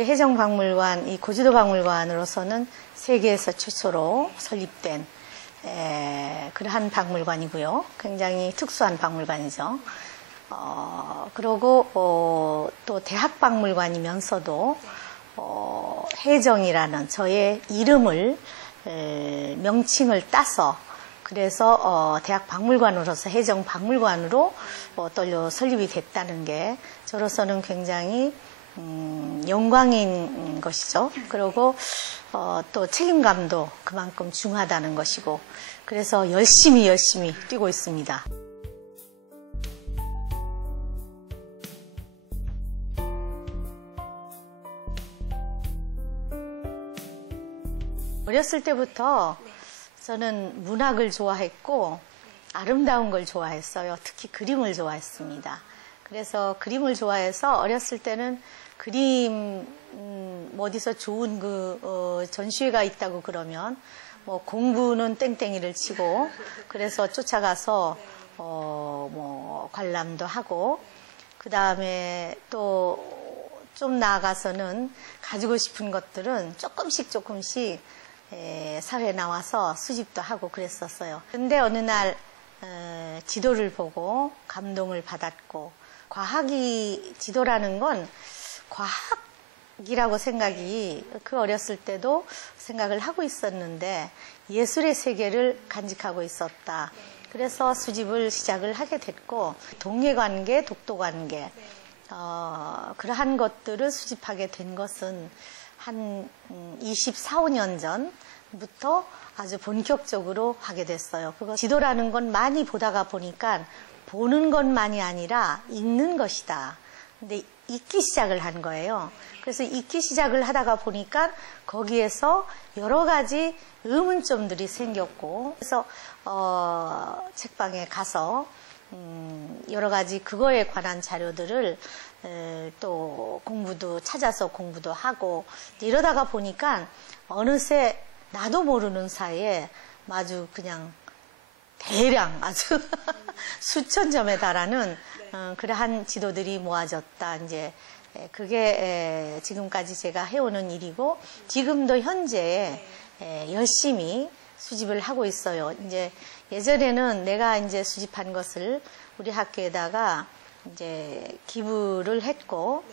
우리 해정박물관, 이 고지도 박물관으로서는 세계에서 최초로 설립된 그러한 박물관이고요. 굉장히 특수한 박물관이죠. 그리고 또 대학박물관이면서도 해정이라는 저의 이름을 명칭을 따서 그래서 대학박물관으로서 해정박물관으로 떨려 설립이 됐다는 게 저로서는 굉장히 영광인 것이죠. 그리고 또 책임감도 그만큼 중하다는 것이고 그래서 열심히 뛰고 있습니다. 어렸을 때부터 저는 문학을 좋아했고 아름다운 걸 좋아했어요. 특히 그림을 좋아했습니다. 그래서 그림을 좋아해서 어렸을 때는 그림 어디서 좋은 전시회가 있다고 그러면 뭐 공부는 땡땡이를 치고 그래서 쫓아가서 관람도 하고 그 다음에 또 좀 나아가서는 가지고 싶은 것들은 조금씩 사회에 나와서 수집도 하고 그랬었어요. 근데 어느 날 지도를 보고 감동을 받았고 과학이 지도라는 건 과학이라고 생각이 그 어렸을 때도 생각을 하고 있었는데 예술의 세계를 간직하고 있었다. 그래서 수집을 시작을 하게 됐고 동해관계, 독도관계 그러한 것들을 수집하게 된 것은 한 24, 5년 전부터 아주 본격적으로 하게 됐어요. 그거 지도라는 건 많이 보다가 보니까 보는 것만이 아니라 읽는 것이다. 근데 읽기 시작을 한 거예요. 그래서 읽기 시작을 하다가 보니까 거기에서 여러 가지 의문점들이 생겼고 그래서 책방에 가서 여러 가지 그거에 관한 자료들을 또 찾아서 공부도 하고 이러다가 보니까 어느새 나도 모르는 사이에 아주 그냥 대량 아주 수천 점에 달하는 그러한 지도들이 모아졌다. 이제 그게 지금까지 제가 해오는 일이고 지금도 현재 열심히 수집을 하고 있어요. 이제 예전에는 내가 이제 수집한 것을 우리 학교에다가 이제 기부를 했고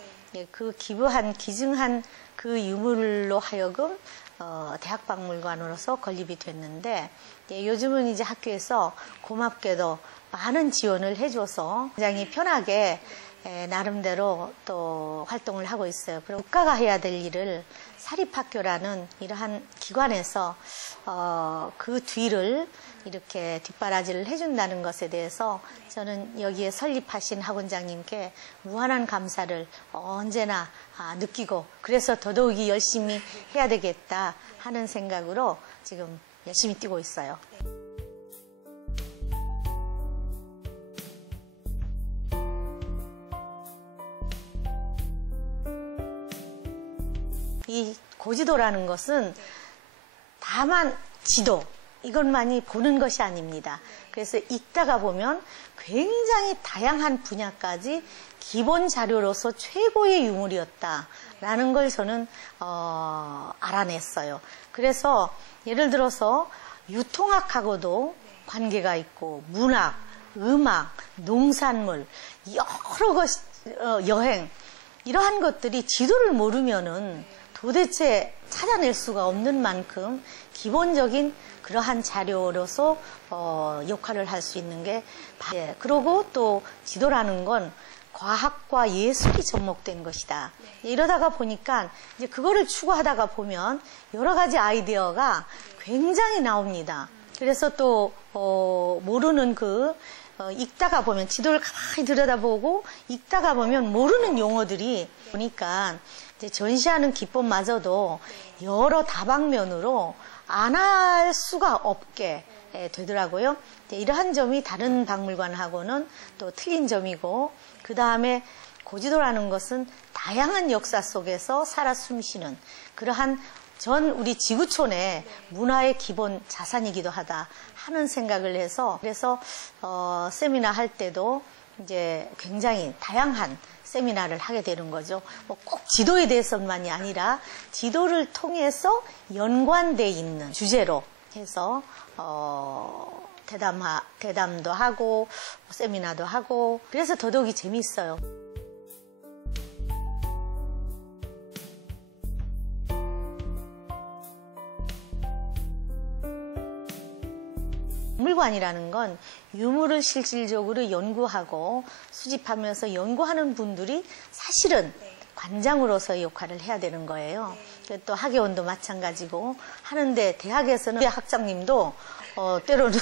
그 기증한 그 유물로 하여금 대학박물관으로서 건립이 됐는데 요즘은 이제 학교에서 고맙게도 많은 지원을 해줘서 굉장히 편하게 나름대로 또 활동을 하고 있어요. 그리고 국가가 해야 될 일을 사립학교라는 이러한 기관에서 그 뒤를 이렇게 뒷바라지를 해준다는 것에 대해서 저는 여기에 설립하신 학원장님께 무한한 감사를 언제나 느끼고 그래서 더더욱이 열심히 해야 되겠다 하는 생각으로 지금 열심히 뛰고 있어요. 이 고지도라는 것은 다만 지도 이것만이 보는 것이 아닙니다. 그래서 읽다가 보면 굉장히 다양한 분야까지 기본 자료로서 최고의 유물이었다라는 걸 저는 알아냈어요. 그래서 예를 들어서 유통학하고도 관계가 있고 문학, 음악, 농산물 여러 것 여행 이러한 것들이 지도를 모르면은 도대체 찾아낼 수가 없는 만큼 기본적인 그러한 자료로서 역할을 할 수 있는 게 그리고 또 지도라는 건 과학과 예술이 접목된 것이다. 이러다가 보니까 이제 그거를 추구하다가 보면 여러 가지 아이디어가 굉장히 나옵니다. 그래서 또 모르는 읽다가 보면 지도를 가만히 들여다보고 읽다가 보면 모르는 용어들이 보니까 이제 전시하는 기법마저도 여러 다방면으로 안 할 수가 없게 되더라고요. 이러한 점이 다른 박물관하고는 또 틀린 점이고 그 다음에 고지도라는 것은 다양한 역사 속에서 살아 숨쉬는 그러한 전 우리 지구촌의 문화의 기본 자산이기도 하다 하는 생각을 해서 그래서 세미나 할 때도 이제 굉장히 다양한 세미나를 하게 되는 거죠. 뭐 꼭 지도에 대해서만이 아니라 지도를 통해서 연관돼 있는 주제로 해서 대담도 하고 세미나도 하고 그래서 더더욱이 재미있어요. 박물관이라는 건 유물을 실질적으로 연구하고 수집하면서 연구하는 분들이 사실은 관장으로서의 역할을 해야 되는 거예요. 또 학예원도 마찬가지고 하는데 대학에서는 학장님도 때로는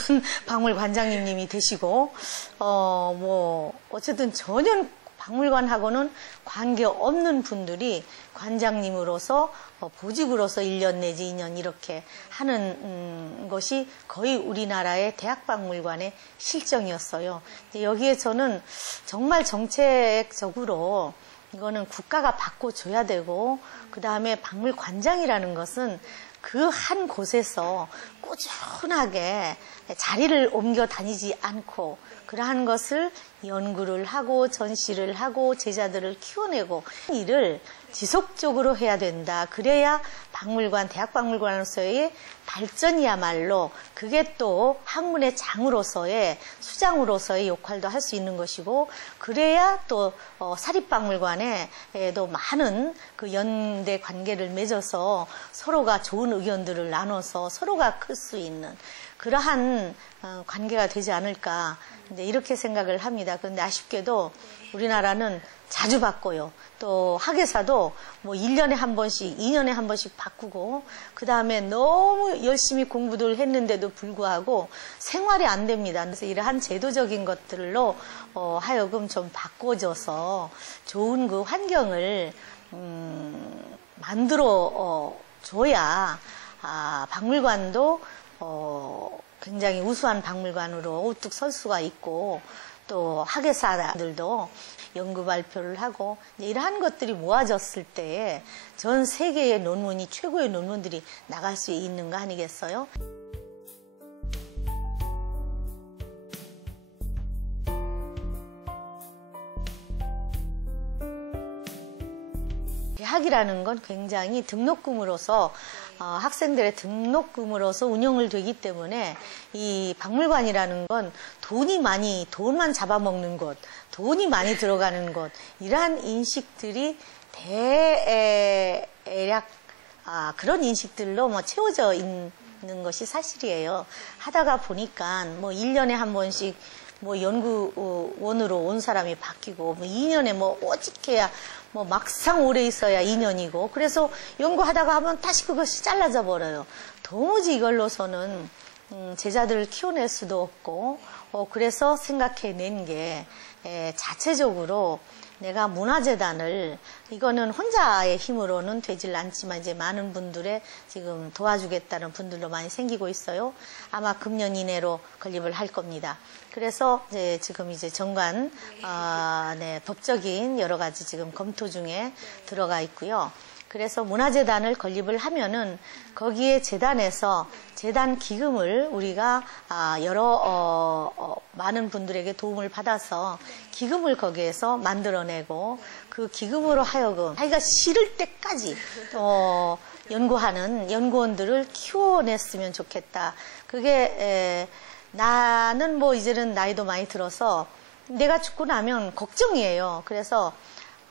박물관장님이 되시고 뭐 어쨌든 전혀 박물관하고는 관계없는 분들이 관장님으로서 보직으로서 1년 내지 2년 이렇게 하는 것이 거의 우리나라의 대학박물관의 실정이었어요. 여기에 저는 정말 정책적으로 이거는 국가가 바꿔줘야 되고 그 다음에 박물관장이라는 것은 그 한 곳에서 꾸준하게 자리를 옮겨 다니지 않고 그러한 것을 연구를 하고 전시를 하고 제자들을 키워내고 일을 지속적으로 해야 된다. 그래야 박물관, 대학박물관으로서의 발전이야말로 그게 또 학문의 장으로서의 수장으로서의 역할도 할 수 있는 것이고 그래야 또 사립박물관에도 많은 그 연대 관계를 맺어서 서로가 좋은 의견들을 나눠서 서로가 클 수 있는 그러한 관계가 되지 않을까 이제 이렇게 생각을 합니다. 그런데 아쉽게도 우리나라는 자주 바꿔요. 또 학예사도 뭐 1년에 한 번씩, 2년에 한 번씩 바꾸고 그 다음에 너무 열심히 공부를 했는데도 불구하고 생활이 안 됩니다. 그래서 이러한 제도적인 것들로 하여금 좀 바꿔줘서 좋은 그 환경을 만들어 줘야 박물관도 굉장히 우수한 박물관으로 우뚝 설 수가 있고 또 학예사들도 연구 발표를 하고 이러한 것들이 모아졌을 때에 전 세계의 논문이 최고의 논문들이 나갈 수 있는 거 아니겠어요? 대학이라는 건 굉장히 등록금으로서 학생들의 등록금으로서 운영을 되기 때문에 이 박물관이라는 건 돈만 잡아먹는 곳, 돈이 많이 들어가는 곳 이러한 인식들이 대략 그런 인식들로 뭐 채워져 있는 것이 사실이에요. 하다가 보니까 뭐 1년에 한 번씩 뭐 연구원으로 온 사람이 바뀌고 뭐 2년에 뭐 오직해야 뭐 막상 오래 있어야 2년이고 그래서 연구하다가 하면 다시 그것이 잘라져 버려요. 도무지 이걸로서는 제자들을 키워낼 수도 없고 그래서 생각해낸 게 자체적으로 내가 문화재단을 이거는 혼자의 힘으로는 되질 않지만 이제 많은 분들의 지금 도와주겠다는 분들도 많이 생기고 있어요. 아마 금년 이내로 건립을 할 겁니다. 그래서 이제 지금 이제 정관 법적인 여러 가지 지금 검토 중에 들어가 있고요. 그래서 문화재단을 건립을 하면은 거기에 재단에서 재단 기금을 우리가 많은 분들에게 도움을 받아서 기금을 거기에서 만들어내고 그 기금으로 하여금 자기가 싫을 때까지 연구하는 연구원들을 키워냈으면 좋겠다. 그게 나는 뭐 이제는 나이도 많이 들어서 내가 죽고 나면 걱정이에요. 그래서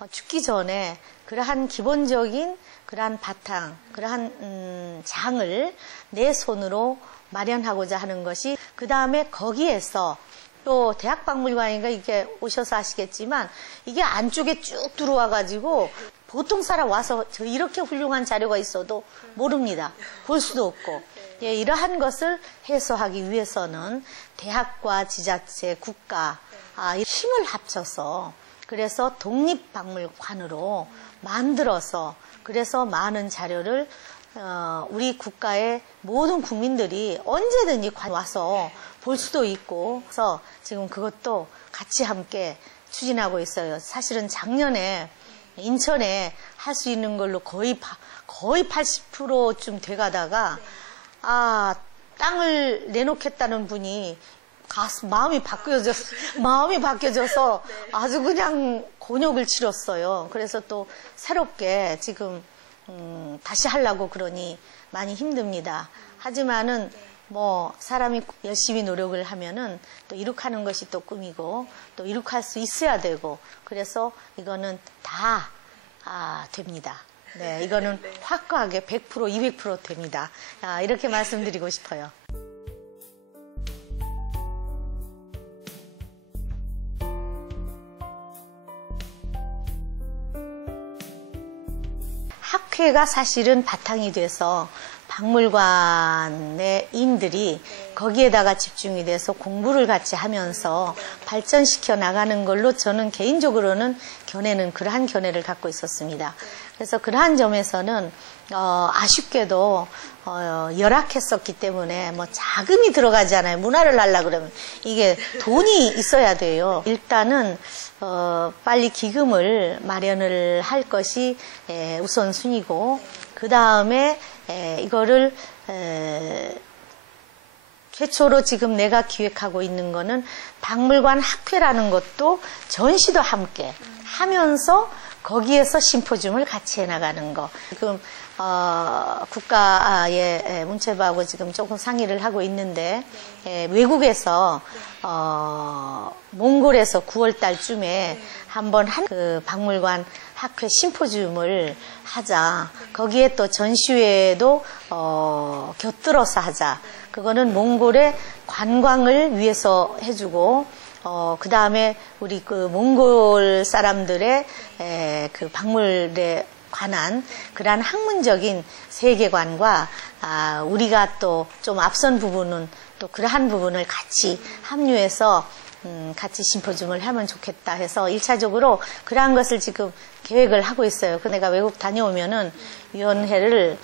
죽기 전에 그러한 기본적인 그러한 바탕, 그러한 장을 내 손으로 마련하고자 하는 것이 그 다음에 거기에서 또 대학박물관인가 이게 오셔서 아시겠지만 이게 안쪽에 쭉 들어와 가지고 보통 사람 와서 저 이렇게 훌륭한 자료가 있어도 모릅니다. 볼 수도 없고 이러한 것을 해소하기 위해서는 대학과 지자체, 국가 힘을 합쳐서 그래서 독립박물관으로 만들어서 그래서 많은 자료를 우리 국가의 모든 국민들이 언제든지 와서 볼 수도 있고 그래서 지금 그것도 같이 함께 추진하고 있어요. 사실은 작년에 인천에 할 수 있는 걸로 거의 80%쯤 돼가다가 땅을 내놓겠다는 분이 마음이 바뀌어져서 아주 그냥 곤욕을 치렀어요. 그래서 또 새롭게 지금 다시 하려고 그러니 많이 힘듭니다. 하지만은 뭐 사람이 열심히 노력을 하면은 또 이룩하는 것이 또 꿈이고 또 이룩할 수 있어야 되고 그래서 이거는 다 됩니다. 네, 이거는 확고하게 100% 200% 됩니다. 이렇게 말씀드리고 싶어요. 학회가 사실은 바탕이 돼서 박물관의 인들이 거기에다가 집중이 돼서 공부를 같이 하면서 발전시켜 나가는 걸로 저는 개인적으로는 그러한 견해를 갖고 있었습니다. 그래서 그러한 점에서는 아쉽게도 열악했었기 때문에 뭐 자금이 들어가잖아요. 문화를 하려고 그러면 이게 돈이 있어야 돼요. 일단은 빨리 기금을 마련을 할 것이 우선순위고 그 다음에 이거를 최초로 지금 내가 기획하고 있는 거는 박물관 학회라는 것도 전시도 함께 하면서 거기에서 심포지움을 같이 해나가는 거. 지금 국가의 문체부하고 지금 조금 상의를 하고 있는데 외국에서 몽골에서 9월 달쯤에 한번 그 박물관 학회 심포지움을 하자. 거기에 또 전시회도 곁들여서 하자. 그거는 몽골의 관광을 위해서 해주고 그 다음에 우리 그 몽골 사람들의 그 박물에 관한 그러한 학문적인 세계관과 우리가 또 좀 앞선 부분은 또 그러한 부분을 같이 합류해서 같이 심포지움을 하면 좋겠다 해서 1차적으로 그러한 것을 지금 계획을 하고 있어요. 그 내가 외국 다녀오면은 위원회를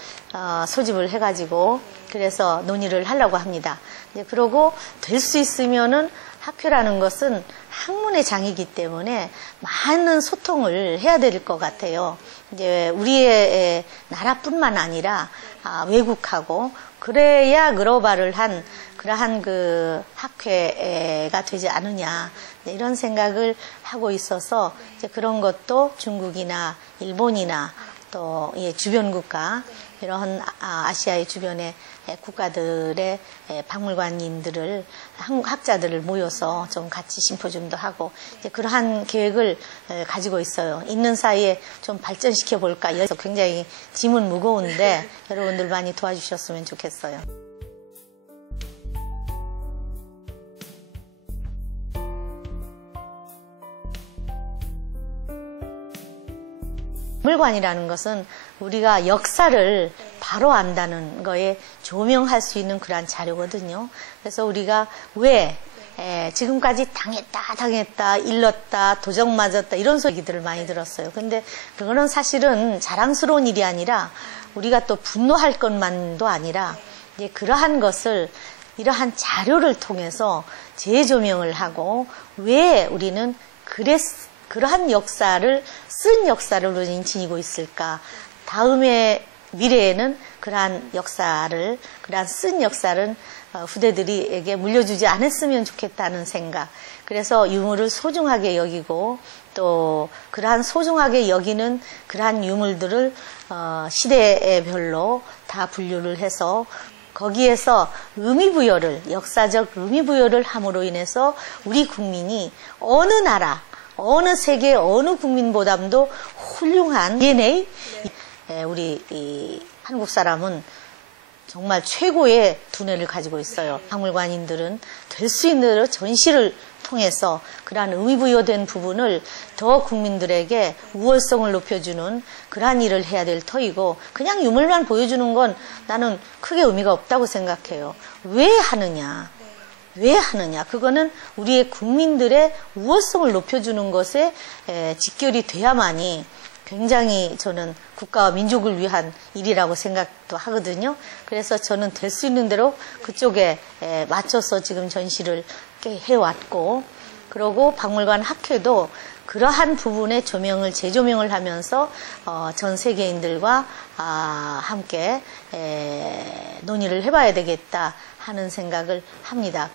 소집을 해가지고 그래서 논의를 하려고 합니다. 이제 그러고 될 수 있으면은 학회라는 것은 학문의 장이기 때문에 많은 소통을 해야 될 것 같아요. 이제 우리의 나라뿐만 아니라 외국하고 그래야 글로벌을 한 그러한 그 학회가 되지 않느냐 이런 생각을 하고 있어서 이제 그런 것도 중국이나 일본이나 또 주변 국가 이런 아시아의 주변의 국가들의 박물관인들을 학자들을 모여서 좀 같이 심포지움도 하고 이제 그러한 계획을 가지고 있어요. 있는 사이에 좀 발전시켜 볼까. 여기서 굉장히 짐은 무거운데 여러분들 많이 도와주셨으면 좋겠어요. 박물관이라는 것은 우리가 역사를 바로 안다는 거에 조명할 수 있는 그러한 자료거든요. 그래서 우리가 왜 지금까지 당했다, 일렀다, 도적 맞았다 이런 소리들을 많이 들었어요. 근데 그거는 사실은 자랑스러운 일이 아니라 우리가 또 분노할 것만도 아니라 이제 그러한 것을 이러한 자료를 통해서 재조명을 하고 왜 우리는 그러한 역사를 쓴 역사를 우리는 지니고 있을까? 다음의 미래에는 그러한 쓴 역사를 후대들에게 물려주지 않았으면 좋겠다는 생각. 그래서 유물을 소중하게 여기고 또 그러한 소중하게 여기는 그러한 유물들을 시대별로 다 분류를 해서 거기에서 역사적 의미부여를 함으로 인해서 우리 국민이 어느 나라, 어느 세계, 어느 국민보다도 훌륭한 DNA, 우리 한국 사람은 정말 최고의 두뇌를 가지고 있어요. 박물관인들은 될 수 있는 대로 전시를 통해서 그러한 의미부여된 부분을 더 국민들에게 우월성을 높여주는 그러한 일을 해야 될 터이고 그냥 유물만 보여주는 건 나는 크게 의미가 없다고 생각해요. 왜 하느냐? 그거는 우리의 국민들의 우월성을 높여주는 것에 직결이 돼야만이 굉장히 저는 국가와 민족을 위한 일이라고 생각도 하거든요. 그래서 저는 될 수 있는 대로 그쪽에 맞춰서 지금 전시를 해왔고 그리고 박물관 학회도 그러한 부분에 재조명을 하면서 전 세계인들과 함께 논의를 해봐야 되겠다 하는 생각을 합니다.